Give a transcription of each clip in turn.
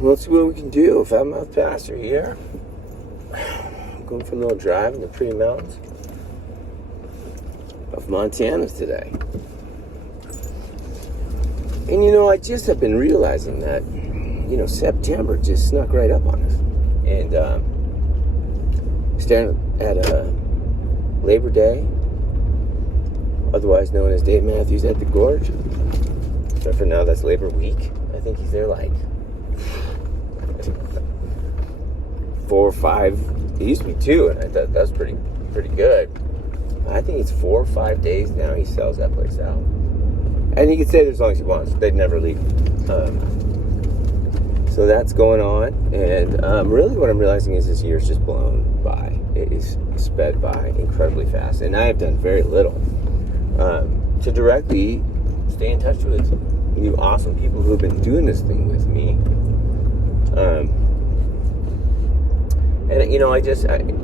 let's see what we can do. Foul-mouthed pastor here. Going for a little drive in the pretty mountains of Montana today. And I just have been realizing that, September just snuck right up on us. And staring at Labor Day, otherwise known as Dave Matthews at the Gorge. So for now, that's Labor Week. I think he's there like 4 or 5. It used to be 2, and I thought that was pretty good. I think it's 4 or 5 days now he sells that place out. And he can stay there as long as he wants. They'd never leave. So that's going on. And really what I'm realizing is this year's just blown by. It is sped by incredibly fast. And I have done very little to directly stay in touch with you awesome people who have been doing this thing with me. And,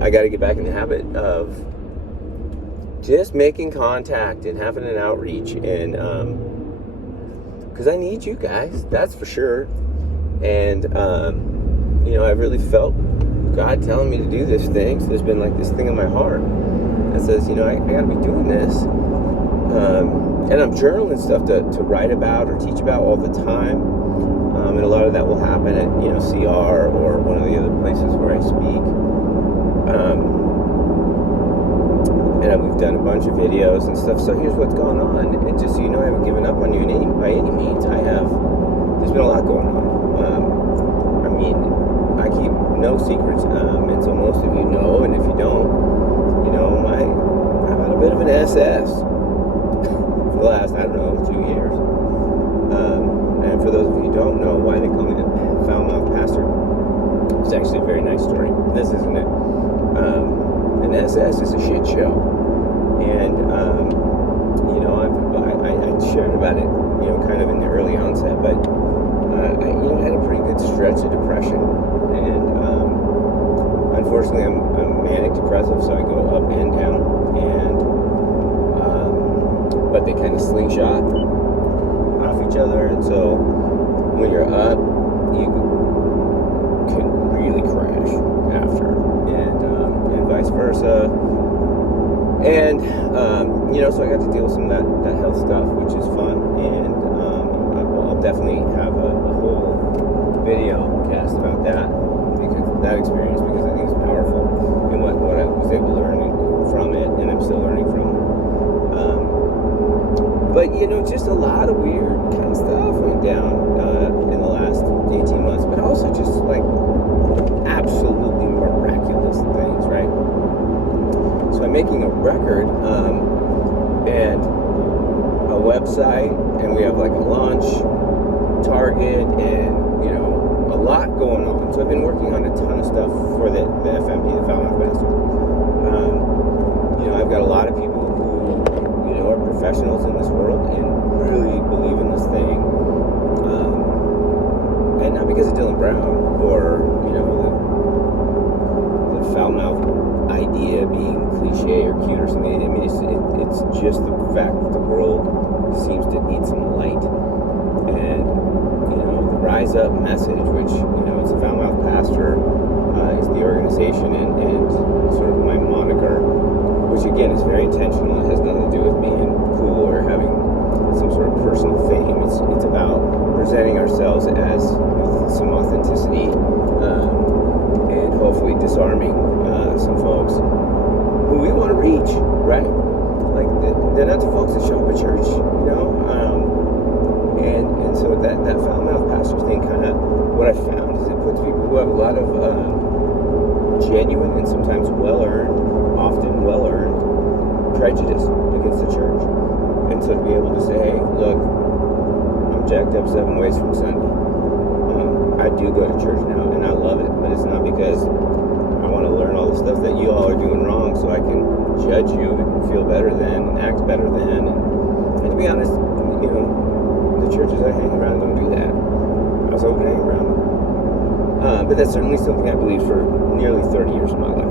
I got to get back in the habit of just making contact and having an outreach. And because I need you guys, that's for sure. And, I really felt God telling me to do this thing. So there's been like this thing in my heart that says, I got to be doing this. And I'm journaling stuff to write about or teach about all the time. And a lot of that will happen at, CR or one of the other places where I speak. And we've done a bunch of videos and stuff. So here's what's going on. And just so you know, I haven't given up on you by any means. There's been a lot going on. I keep no secrets. And so most of you know, and if you don't, I've had a bit of an SS for the last, 2 years. And for those of you who don't know why they call me the foul-mouthed pastor, it's actually a very nice story. This isn't it. An SS is a shit show. And, I shared about it, kind of in the early onset, but I had a pretty good stretch of depression. And unfortunately, I'm manic depressive, so I go up and down. And but they kind of slingshot off each other, and so when you're up, you can really crash after, and vice versa. And so I got to deal with some of that health stuff, which is fun. And I'll definitely have a whole video cast about that, because that experience, because I think it's powerful, and what I was able to learn from it, and I'm still learning from. But just a lot of weird kind of stuff went down in the last 18 months, but also just like absolutely miraculous things, right? So I'm making a record and a website, and we have like a launch target, and a lot going on. So I've been working on a ton of stuff for the FMP, the Foul-Mouthed Pastor. I've got a lot of people who are professionals in this world and really believe in this thing, and not because of Dylan Brown or the foul-mouthed idea being cliche or cute or something. I mean, it's just the fact that the world seems to need some light. And the Rise Up message, which it's the Foul-Mouthed Pastor, is the organization, and sort of my moniker, which again is very intentional. It has nothing to do with being cool or having some sort of personal fame. It's about presenting ourselves as with some authenticity, and hopefully disarming some folks who we want to reach, right? Like they're not the folks that show up at church, and so that foul-mouthed pastor thing, kind of what I found is it puts people who have a lot of genuine and sometimes often well-earned prejudice against the church. And so to be able to say, hey, look, I'm jacked up 7 ways from Sunday. I do go to church now, and I love it, but it's not because I want to learn all the stuff that you all are doing wrong so I can judge you and feel better than and act better than. And to be honest, the churches I hang around don't do that. I was hoping to hang around them. But that's certainly something I believed for nearly 30 years of my life.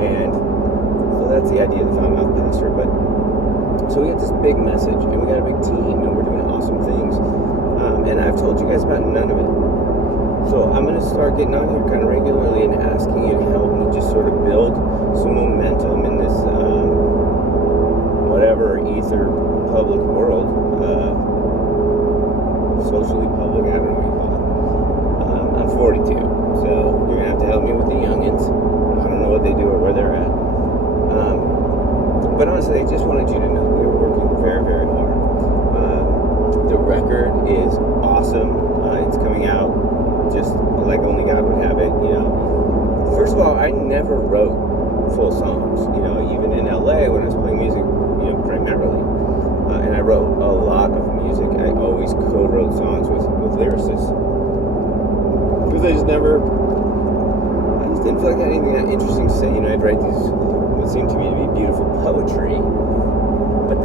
And so that's the idea of the foul-mouthed pastor. But so we got this big message, and we got a big team, and we're doing awesome things. And I've told you guys about none of it. So I'm going to start getting on here kind of regularly and asking you to help me just sort of build some momentum in this whatever ether public world, socially public, I don't know what you call it. I'm 42, so you're going to have to help me with the youngins. I don't know what they do or where they're at. But honestly, I just wanted you to know we were working very, very hard. The record is awesome. It's coming out just like only God would have it, you know. First of all, I never wrote full songs, you know, even in LA when I was playing music, you know, primarily. And I wrote a lot of music. I always co-wrote songs with lyricists. Because I just didn't feel like I had anything that interesting to say. You know, I'd write these, what seemed to me to be beautiful poetry, but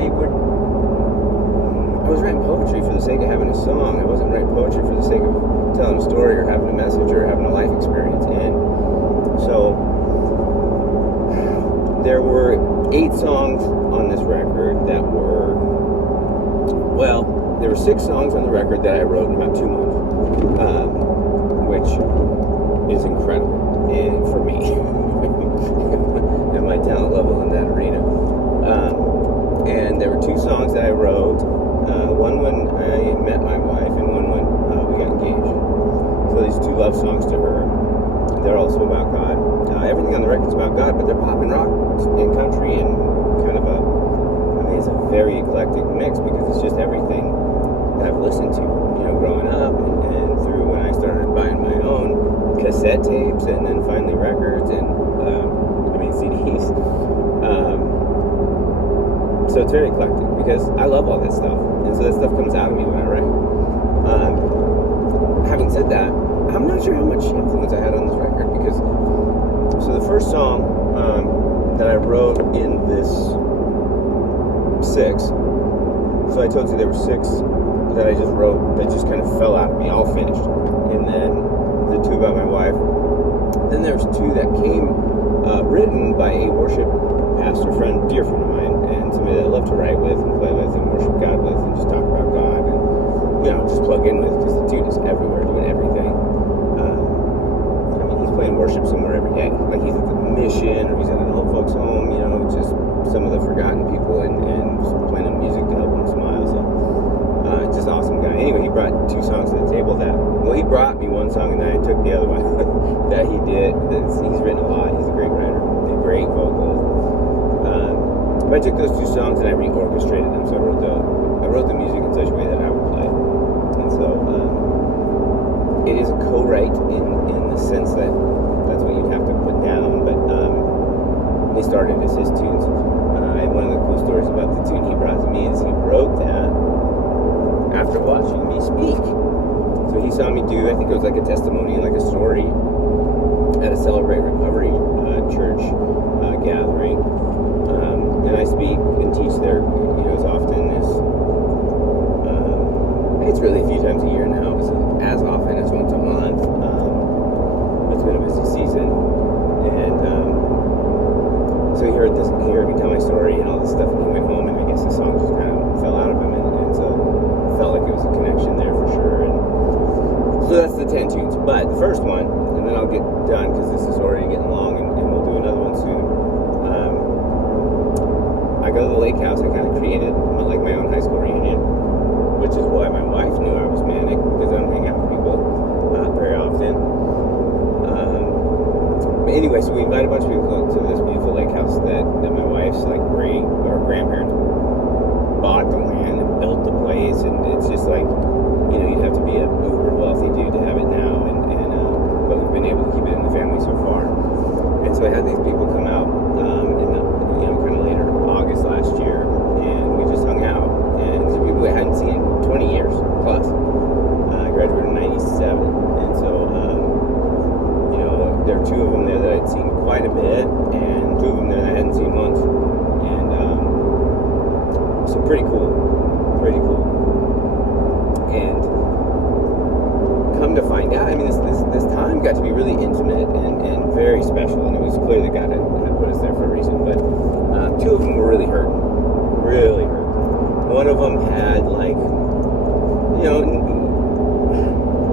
I was writing poetry for the sake of having a song. I wasn't writing poetry for the sake of telling a story or having a message or having a life experience. And so there were 8 songs on this record that were, well, there were 6 songs on the record that I wrote in about 2 months, which is incredible for me and my talent level in that arena. And there were 2 songs that I wrote, one when I met my wife and one when we got engaged. So these 2 love songs to her. They're also about God. Everything on the record's about God, but they're pop and rock and country and kind of it's a very eclectic mix because it's just everything that I've listened to, you know, growing up and through when I started buying my own cassette tapes and then finally records and, CDs. So it's very eclectic because I love all that stuff. And so that stuff comes out of me when I write. Having said that, I'm not sure how much influence I had on this record because, so the first song that I wrote in this 6, so I told you there were 6 that I just wrote that just kind of fell out of me, all finished. And then the 2 about my wife. Then there's 2 that came written by a worship pastor friend, dear friend of mine, and somebody that I love to write with and play with and worship God with and just talk about God and, you know, just plug in with because the dude is everywhere doing everything. He's playing worship somewhere every day. Like he's at the mission or he's at an old folks home, you know, just some of the forgotten people and playing music to help them smile. So just awesome guy. Anyway, he brought 2 songs to the table he brought me one song and then I took the other one that he did. He's written a lot. He's a great writer, a great vocalist. But I took those 2 songs and I reorchestrated them. So I wrote the music in such a way that I would play. And so it is a co-write in the sense that that's what you'd have to put down. But they started as his tunes. And one of the cool stories about the tune he brought to me is he wrote that after watching me speak. So he saw me do, I think it was like a testimony, like a story at a Celebrate Recovery church gathering. And I speak and teach there, you know, as often as, it's really a few times a year now, as often as once a month. It's been a busy season. And so he heard me tell my story and all this stuff, and he went home, and I guess the song just kind of fell out of him, and so it felt like it was a connection there for sure. And so that's the 10 tunes. But the first one, and then I'll get done because this is already getting long, and we'll do another one soon. I go to the lake house. I kind of created like my own high school reunion, which is why my wife knew I was manic because I don't hang out with people very often. But anyway, so we invited a bunch of people to this beautiful lake house that my wife's like great or grandparents bought the land and built the place, and it's just like, you know, you'd have to be a uber wealthy dude to have it now, but we've been able to keep it in the family so far. And so I had these people come out in the, you know, kind of later August last year, and we just hung out. And these are people I hadn't seen in 20 years plus. I graduated in 97, and so you know, there are 2 of them there that I'd seen quite a bit, and 2 of them there that I hadn't seen once. And so pretty cool. And come to find out, I mean, this time got to be really intimate and very special, and it was clear that God had put us there for a reason. But 2 of them were really hurt. One of them had, like, you know,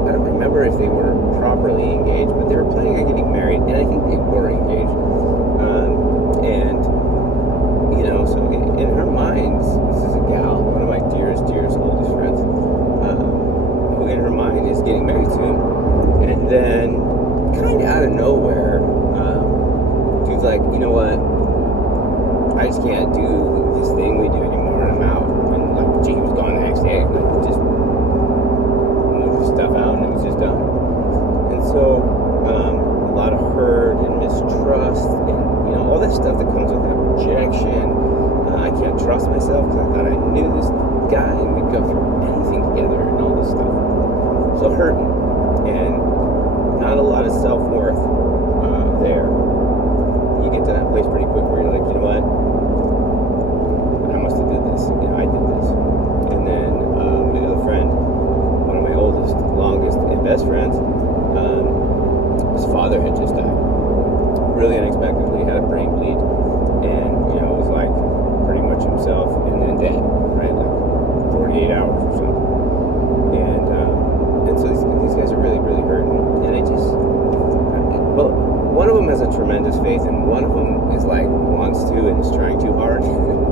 I don't remember if they were in her mind is getting married to him. And then, kind of out of nowhere, she's like, you know what? I just can't do this thing we do anymore, and I'm out. And like, he was gone the next day. Like, just moved his stuff out, and it was just done. And so, a lot of hurt and mistrust, and all that stuff that comes with that rejection. I can't trust myself because I thought I knew this guy, and we'd go through anything together and all this stuff. So hurting, and not a lot of self-worth there. You get to that place pretty quick where you're like, you know what? I must have did this. I did this. And then my other friend, one of my oldest, longest, and best friends, his father had just died. Really unexpectedly, had a brain bleed, and it was like pretty much himself and then dead, right? Like 48 hours or something. And so these guys are really, really hurting. And well, one of them has a tremendous faith, and one of them is like wants to and is trying too hard,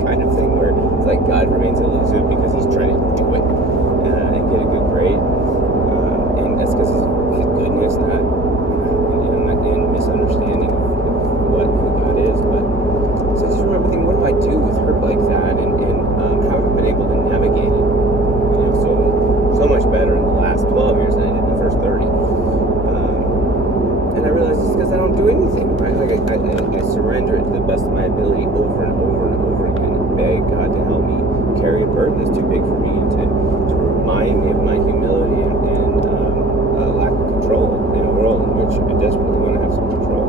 kind of thing, where it's like God remains elusive because he's trying to do it and get a good grade. And that's because his goodness, not in misunderstanding of who God is. But so I just remember thinking, what do I do with hurt like that, and how have I been able to navigate it so much better in the last 12 years than I did in the first 30. And I realized it's because I don't do anything, right? Like I surrender it to the best of my ability over and over and over again, and beg God to help me carry a burden that's too big for me, and to remind me of my humility and lack of control in a world in which I desperately want to have some control.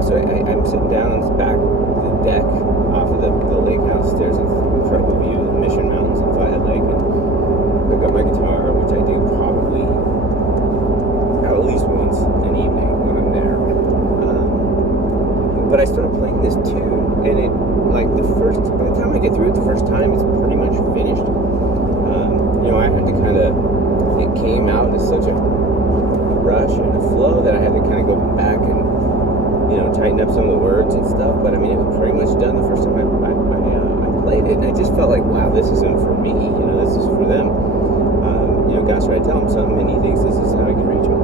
So I'm sitting down on the deck off of the lake house. There's an incredible view of the Mission Mountains and Flathead Lake, and I got my guitar, which I do probably at least once an evening when I'm there. But I started playing this tune, and it, like, by the time I get through it the first time, it's pretty much finished. I had to it came out as such a rush and a flow that I had to kind of go back and, tighten up some of the words and stuff. But I mean, it was pretty much done the first time I played it, and I just felt like, wow, this isn't for me. This is for them. God's trying to tell him something, and he thinks this is how he can reach him.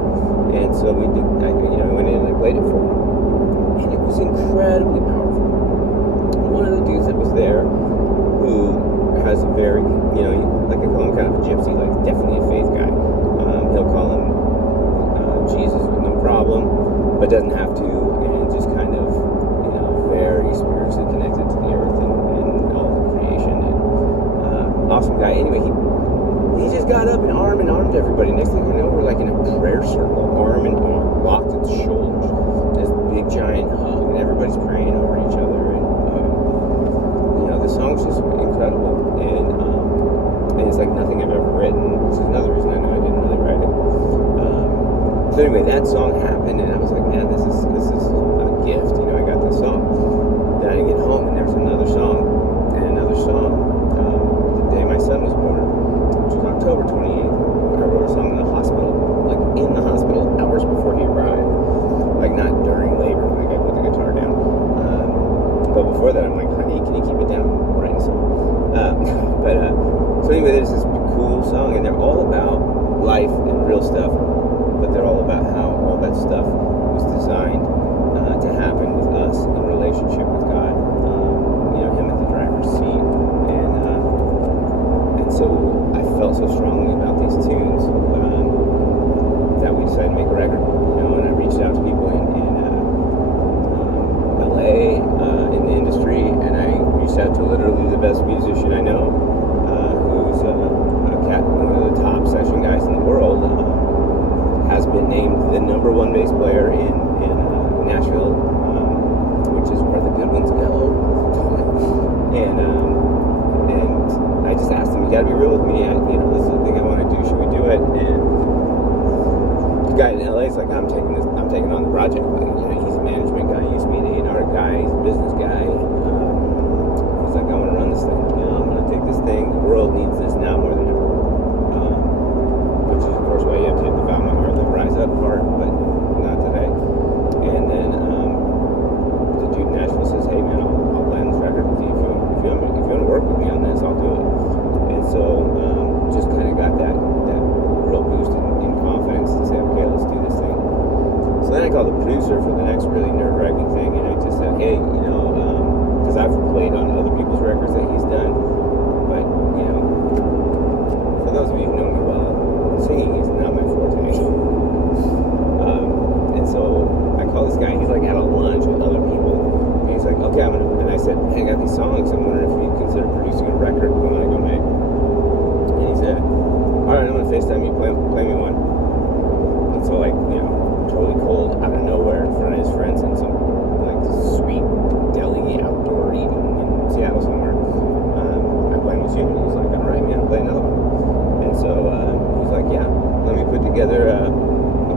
And so we did. I went in and I played it for him, and it was incredibly powerful. One of the dudes that was there, who has a very, like I call him kind of a gypsy, like definitely a faith guy. He'll call him Jesus with no problem, but doesn't have to, and just kind of, very spiritually connected to the earth and all the creation, and awesome guy. Anyway, he just got up and armed everybody. Next thing I know, we're like in a prayer circle, arm in arm, locked at the shoulders, this big giant hug, and everybody's praying over each other. And the song's just incredible, and it's like nothing I've ever written, which is another reason I know I didn't really write it. So anyway, that song happened, and I was like, man, this is a gift. I got this song. Then I get home, and there's another song, and another song. The day my son was born, which was October 28th, I wrote a song in the hospital, like in the hospital, hours before he arrived. Like not during labor, like I put the guitar down. But before that, I'm like, honey, can you keep it down? I'm writing a song. So anyway, there's this cool song, and they're all about life and real stuff, but they're all about how all that stuff was designed to happen with us in relationship with God. Him at the driver's seat, and so I felt so strongly about these tunes that we decided to make a record. And I reached out to people in LA in the industry, and I reached out to literally the best musician I know, who's one of the top session guys in the world. Has been named the #1 bass player in Nashville, which is where the good ones go. And I just asked him, you gotta be real with me. This is the thing I want to do. Should we do it? And the guy in LA is like, I'm taking on the project. He's a management guy. He used to be an A&R guy. He's a business guy. He's like, I want to run this thing. I'm going to take this thing. The world needs this now more than ever. Which is, of course, why you have to hit the vow not to rise up part, but not today. And then the dude in Nashville says, hey man, I'll plan this record with you. If you want to work with me on this, I'll do it. And so called the producer for the next really nerve-wracking thing, and I just said, hey, because I've played on other people's records that he's done, but, for those of you who know me well, singing is not my forte. And so I call this guy, and he's like at a lunch with other people, and he's like, okay, and I said, hey, I got these songs, I'm wondering if you'd consider producing a record, we want to go make. And he said, all right, I'm going to FaceTime you, play me one. And so, totally cold, out of nowhere, in front of his friends in some, sweet deli outdoor eating in Seattle somewhere. I played with you, and he was like, all right, man, play another one. And so, he was like, yeah, let me put together a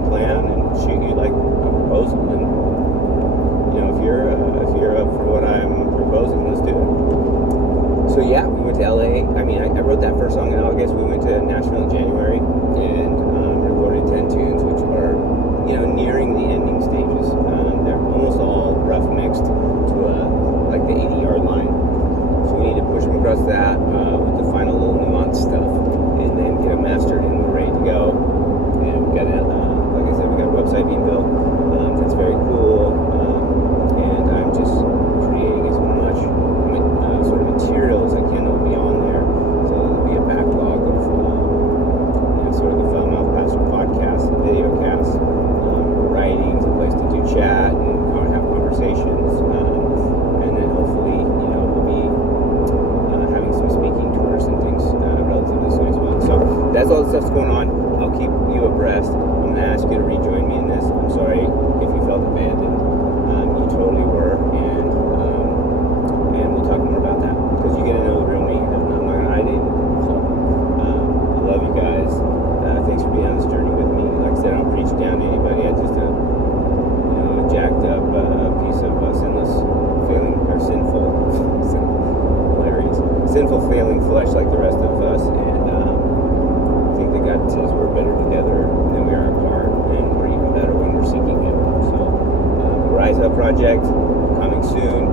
plan and shoot you, a proposal. And, if you're up for what I'm proposing, let's do it. So, yeah, we went to LA. I wrote that first song in August. We went to Nashville in January and recorded 10 tunes, which are, nearing the ending stages. They're almost all rough mixed to the 80-yard line. So we need to push them across that with the final little nuance stuff, and then get them mastered and we're ready to go. And we got like I said, we got a website being built. That's very cool. And I'm just creating as much sort of material as I can that will be on there. So there'll be a backlog of sort of the Foul Mouth Pastor podcast, video casts, writings, a place to do chat and have conversations, and then hopefully, we'll be having some speaking tours and things relatively soon as well. So that's all the stuff's going on. I'll keep you abreast. I'm going to ask you to rejoin me in this. I'm sorry if you felt abandoned. You totally were, and we'll talk more about that because you get to know the real me. I'm not going to hide it. So I love you guys. Thanks for being on this journey with me. Like I said, I don't preach down to anybody. I just jacked up piece of sinful failing flesh like the rest of us, and I think that God says we're better together than we are apart, and we're even better when we're seeking Him. So, Rise Up Project coming soon.